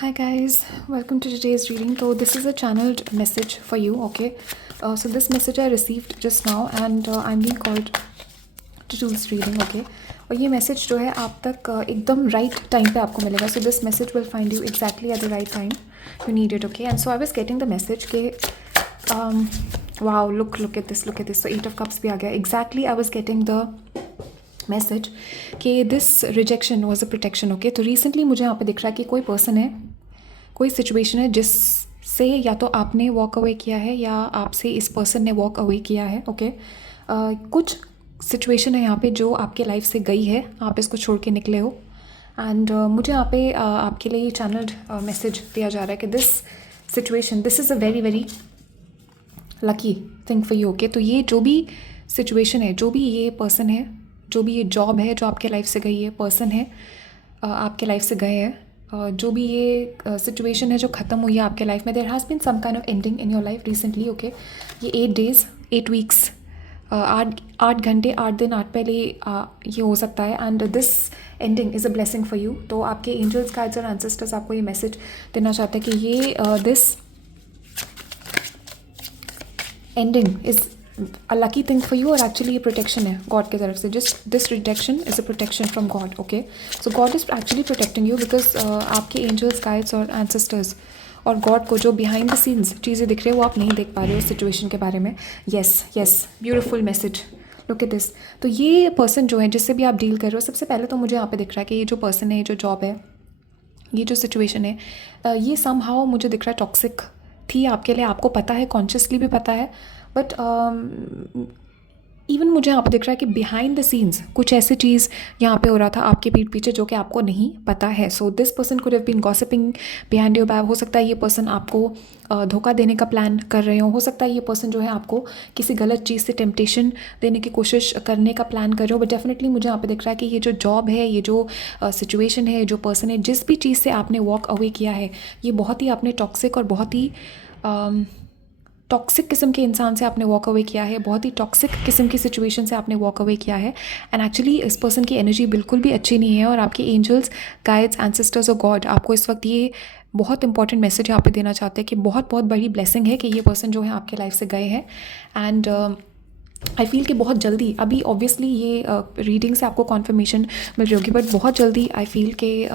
Hi guys, welcome to today's reading. So this is a channeled message for you, okay? So this message I received just now and I'm being called to do this reading, okay? और ये message जो है आप तक एकदम right time पे आपको मिलेगा. So this message will find you exactly at the right time you need it, okay? And so I was getting the message के wow look at this. So 8 of cups भी आ गया. Exactly I was getting the message कि this rejection was a protection, okay? तो recently मुझे यहाँ पे दिख रहा है कि कोई पर्सन है, कोई सिचुएशन है जिससे या तो आपने वॉक अवे किया है या आपसे इस पर्सन ने वॉक अवे किया है, ओके? कुछ सिचुएशन है यहाँ पे जो आपके लाइफ से गई है, आप इसको छोड़ के निकले हो. एंड मुझे यहाँ पे आपके लिए ये चैनल्ड मैसेज दिया जा रहा है कि this situation, this is a very very lucky thing for you, okay? तो ये जो भी सिचुएशन है, जो भी ये पर्सन है, जो भी ये जॉब है जो आपके लाइफ से गई है, पर्सन है आपके लाइफ से गए हैं, जो भी ये सिचुएशन है जो ख़त्म हुई है आपके लाइफ में, there has been some kind of ending in your life recently, okay? ये 8 डेज़ 8 वीक्स 8 घंटे 8 दिन 8 पहले ये हो सकता है. And this ending is a blessing for you. तो आपके एंजल्स गाइड्स और एंसेस्टर्स आपको ये मैसेज देना चाहते हैं कि ये this ending is a lucky thing for you. और एक्चुअली ये प्रोटेक्शन है गॉड की तरफ से. Just this rejection is a protection from God, okay? So God is actually protecting you because आपके एंजल्स गाइड्स और एंसेस्टर्स और गॉड को जो बिहाइंड द सीन्स चीज़ें दिख रही है वो आप नहीं देख पा रहे हो उस सिचुएशन के बारे में. Yes beautiful message, look at this. तो ये पर्सन जो है जिससे भी आप डील कर रहे हो, सबसे पहले तो मुझे यहाँ पे दिख रहा है कि ये जो पर्सन है, ये जो जॉब है, ये जो सिचुएशन है, ये समहाउ मुझे दिख रहा है टॉक्सिक थी आपके लिए. आपको पता है, कॉन्शियसली भी पता है, बट इवन मुझे यहाँ पे दिख रहा है कि बिहाइंड द सीन्स कुछ ऐसी चीज़ यहाँ पे हो रहा था आपके पीठ पीछे जो कि आपको नहीं पता है. So this person could have been gossiping behind your back. हो सकता है ये पर्सन आपको धोखा देने का प्लान कर रहे हो सकता है ये पर्सन जो है आपको किसी गलत चीज़ से टेम्पटेशन देने की कोशिश करने का प्लान कर रहे हो. बट डेफिनेटली मुझे यहाँ पे दिख रहा है कि ये जो जॉब है, ये जो सिचुएशन है, जो पर्सन है, जिस भी चीज़ से आपने वॉक अवे किया है, ये बहुत ही आपने टॉक्सिक और बहुत ही टॉक्सिक किस्म के इंसान से आपने वॉक अवे किया है, बहुत ही टॉक्सिक किस्म की सिचुएशन से आपने वॉक अवे किया है. एंड एक्चुअली इस पर्सन की एनर्जी बिल्कुल भी अच्छी नहीं है. और आपके एंजल्स गाइड्स एंसेस्टर्स और गॉड आपको इस वक्त ये बहुत इंपॉर्टेंट मैसेज यहाँ पे देना चाहते हैं कि बहुत बहुत बड़ी ब्लेसिंग है कि ये पर्सन जो है आपके लाइफ से गए हैं. एंड आई फील कि बहुत जल्दी, अभी ऑब्वियसली ये रीडिंग से आपको कॉन्फर्मेशन मिल रही होगी, बट बहुत जल्दी आई फील कि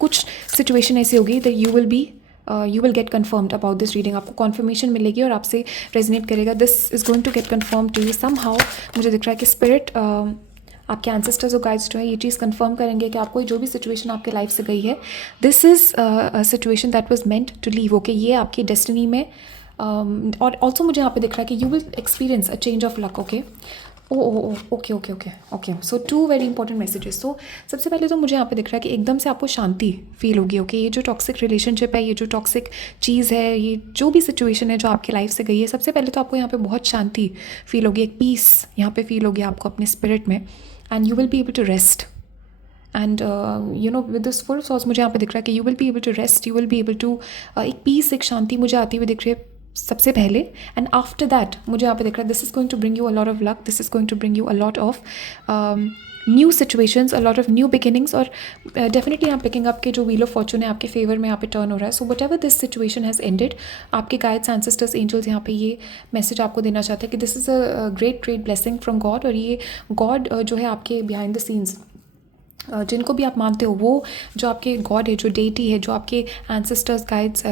कुछ सिचुएशन ऐसी होगी that you will get confirmed about this reading. आपको कॉन्फर्मेशन मिलेगी और आपसे रेजोनेट करेगा. This is going to get confirm to you somehow. मुझे दिख रहा है कि स्पिरिट आपके एंसेस्टर्स और गाइड्स जो है ये चीज़ कंफर्म करेंगे कि आपको जो भी सिचुएशन आपके लाइफ से गई है, this is a situation that was meant to leave, okay? ये आपकी डेस्टिनी में और ऑल्सो मुझे यहाँ पे दिख रहा है कि you will experience a change of luck, okay? Okay. So 2 very important messages. तो सबसे पहले तो मुझे यहाँ पे दिख रहा है कि एकदम से आपको शांति फील होगी, ओके? ये जो टॉक्सिक रिलेशनशिप है, ये जो टॉक्सिक चीज़ है, ये जो भी सिचुएशन है जो आपकी लाइफ से गई है, सबसे पहले तो आपको यहाँ पे बहुत शांति फील होगी, एक पीस यहाँ पे फील होगी आपको अपने स्पिरिट में. And you will be able to rest. And you know with this full sauce मुझे यहाँ पे दिख रहा है कि you will be able to rest, you will be able to एक पीस, एक शांति मुझे आती हुई दिख रही है सबसे पहले. एंड आफ्टर दैट मुझे यहाँ पे दिख रहा है this is going to bring you a lot of luck, this is going to bring you a lot of new situations, a lot of new beginnings. और डेफिनेटली यहाँ पिकिंग अप के जो व्हील ऑफ फॉर्चून है आपके favour में यहाँ पे turn हो रहा है. So what ever this situation has ended, आपके गाइड्स एंसेस्टर्स एंजल्स यहाँ पे ये मैसेज आपको देना चाहते हैं कि this is a great blessing from God. और ये गॉड जो है आपके बिहाइंड द सीन्स जिनको भी आप मानते हो, वो जो आपके गॉड है, जो डेटी है, जो आपके ancestors guides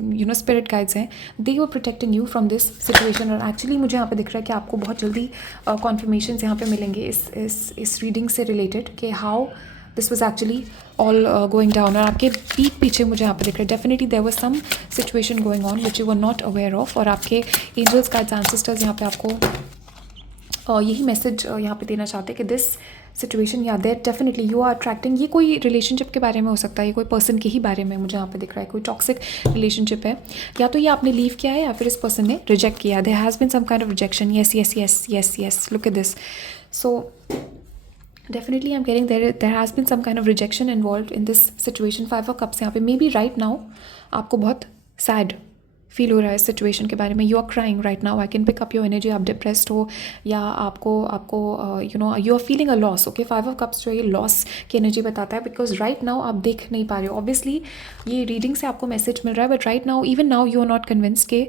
you know spirit guides हैं, they were protecting you from this situation. और एक्चुअली मुझे यहाँ पे दिख रहा है कि आपको बहुत जल्दी कॉन्फर्मेशन यहाँ पे मिलेंगे इस रीडिंग से रिलेटेड कि how this was actually all going down. और आपके पीठ पीछे मुझे यहाँ पे दिख रहा है definitely there was some situation going on which you were not aware of. और आपके एंजल्स गाइड्स एंसेस्टर्स यहाँ पे आपको यही मैसेज यहाँ पे देना चाहते हैं कि दिस सिचुएशन या that definitely you are attracting. ये कोई रिलेशनशिप के बारे में हो सकता है, ये कोई पर्सन के ही बारे में मुझे यहाँ पे दिख रहा है. कोई टॉक्सिक रिलेशनशिप है, या तो ये आपने लीव किया है या फिर इस पर्सन ने रिजेक्ट किया. There has been some kind of rejection. Yes look at this. So definitely I am getting there has been some kind of rejection involve in this situation. 5 of cups यहाँ पे may be right now आपको बहुत sad feel हो रहा है इस situation के बारे में, you are crying right now, I can pick up your energy, आप डिप्रेस्ड हो या आपको आपको you know you are feeling a loss. Okay, 5 of cups जो है ये लॉस की एनर्जी बताता है, बिकॉज राइट नाउ आप देख नहीं पा रहे हो. ऑब्वियसली ये रीडिंग से आपको मैसेज मिल रहा है, but right now even now you are not convince के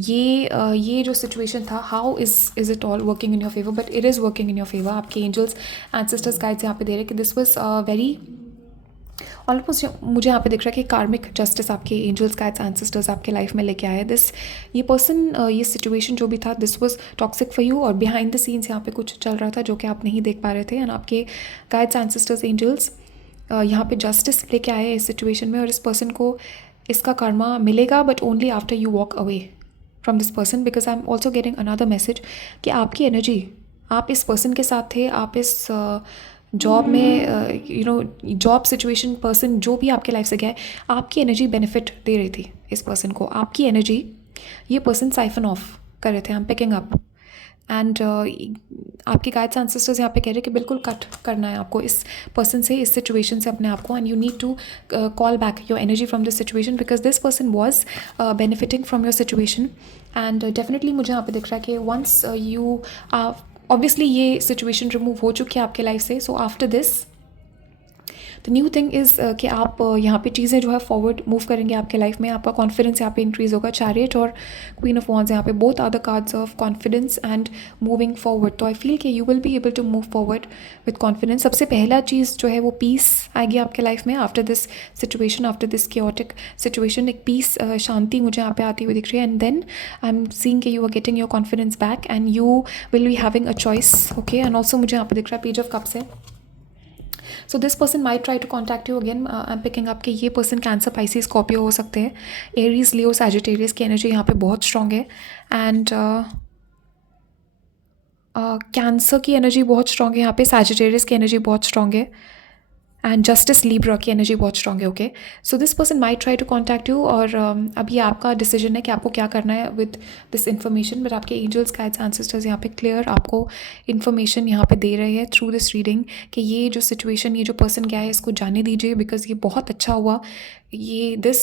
ये जो सिचुएशन था, how is it all working in your favour, but it is working in your favour. आपके एंजल्स एंसेस्टर्स गाइड्स यहाँ पे दे रहे हैं कि दिस वाज वेरी ऑलमोस्ट, मुझे यहाँ पे दिख रहा है कि कार्मिक जस्टिस आपके एंजल्स गाइड्स एंसेस्टर्स आपके लाइफ में लेके आए. ये पर्सन ये सिचुएशन जो भी था, this was toxic for you, और बिहाइंड द सीन्स यहाँ पे कुछ चल रहा था जो कि आप नहीं देख पा रहे थे. एंड आपके गाइड्स एंसेस्टर्स एंजल्स यहाँ पे जस्टिस लेके आए इस सिचुएशन में, और इस पर्सन को इसका कर्मा मिलेगा, but only after you walk away from this person, because I am also getting another message कि आपकी एनर्जी, आप इस पर्सन के साथ थे, आप इस जॉब में you know job situation person जो भी आपके लाइफ से गया है, आपकी एनर्जी बेनिफिट दे रही थी इस पर्सन को. आपकी एनर्जी ये पर्सन साइफन ऑफ कर रहे थे, आई एम पिकिंग अप. एंड आपके गाइड्स एंसेस्टर्स यहाँ पे कह रहे हैं कि बिल्कुल कट करना है आपको इस पर्सन से, इस सिचुएशन से अपने आप को, and you need to call back your energy from this situation, because this person was benefiting from your situation. And definitely मुझे यहाँ पे दिख रहा है कि वंस यू ऑब्वियसली ये सिचुएशन रिमूव हो चुकी है आपके लाइफ से. So after this the new thing is कि आप यहाँ पे चीज़ें जो है फॉरवर्ड मूव करेंगे आपके लाइफ में. आपका कॉन्फिडेंस यहाँ पे इंक्रीज़ होगा. चैरियट और क्वीन ऑफ वॉन्ड्स यहाँ पे both are the cards of confidence and moving forward. तो आई फील कि you will be able to move forward with confidence. सबसे पहला चीज़ जो है वो पीस आएगी आपके लाइफ में after this situation, after this chaotic situation. एक पीस, शांति मुझे यहाँ पे आती हुई दिख रही है. And then I am seeing कि you are getting your confidence back and you will be having a choice. Okay, and also मुझे यहाँ पे दिख रहा है पेज ऑफ कप्स है. So this person might try to contact you again. I am picking up कि ये person Cancer, Pisces, Scorpio हो सकते हैं. एरीज, लियो, सैजिटेरियस की एनर्जी यहाँ पे बहुत स्ट्रॉन्ग है. एंड कैंसर की एनर्जी बहुत स्ट्रॉन्ग है यहाँ पे. सैजिटेरियस की एनर्जी बहुत स्ट्रॉन्ग है. एंड जस्टिस, लिब्रा की एनर्जी बहुत स्ट्रॉन्ग है. Okay, so this person might try to contact you, और अब ये आपका डिसीजन है कि आपको क्या करना है विद दिस इन्फॉर्मेशन. बट आपके एंजल्स, गाइड्स, एंसेस्टर्स यहाँ पे क्लियर आपको इन्फॉर्मेशन यहाँ पे दे रहे हैं थ्रू दिस रीडिंग कि ये जो सिचुएशन, ये जो पर्सन गया है, इसको जाने दीजिए, बिकॉज ये बहुत अच्छा हुआ. ये this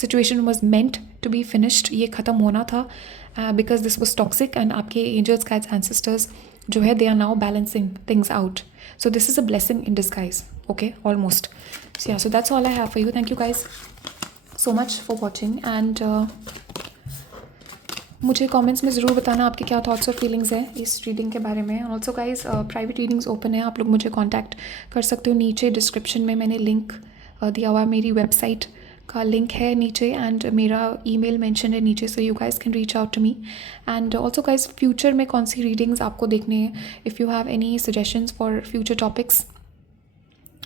situation was meant to be finished, ये ख़त्म होना था, because this was toxic. And आपके एंजल्स, गाइड्स, एंसेस्टर्स जो है they are now balancing things out. So this is a blessing in disguise. Okay, almost. So yeah, so that's all I have for you. Thank you guys so much for watching, and मुझे comments में ज़रूर बताना आपके क्या thoughts और feelings हैं इस reading के बारे में. Also guys private readings open है, आप लोग मुझे कांटेक्ट कर सकते हो. नीचे डिस्क्रिप्शन में मैंने लिंक दिया हुआ है, मेरी वेबसाइट का लिंक है नीचे, एंड मेरा ईमेल मेंशन है नीचे, so you guys can reach out to me. And also guys future में कौन सी रीडिंग्स आपको देखने हैं, if you have any suggestions for future topics.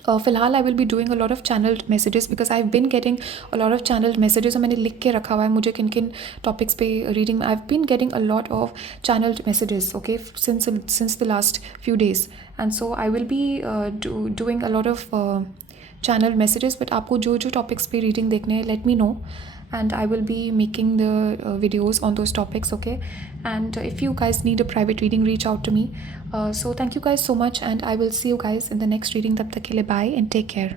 फ़िलहाल I will be doing a lot of channelled messages, because I have been getting a lot of channelled messages. और मैंने लिख के रखा हुआ है मुझे किन किन टॉपिक्स पे reading. I have been getting a lot of channelled messages, okay, since the last few days. And so I will be doing a lot of channeled messages. But आपको जो जो टॉपिक्स पे रीडिंग देखने हैं, let me know, and I will be making the videos on those topics. Okay, and if you guys need a private reading, reach out to me. So thank you guys so much, and I will see you guys in the next reading. Tab tak ke liye, bye and take care.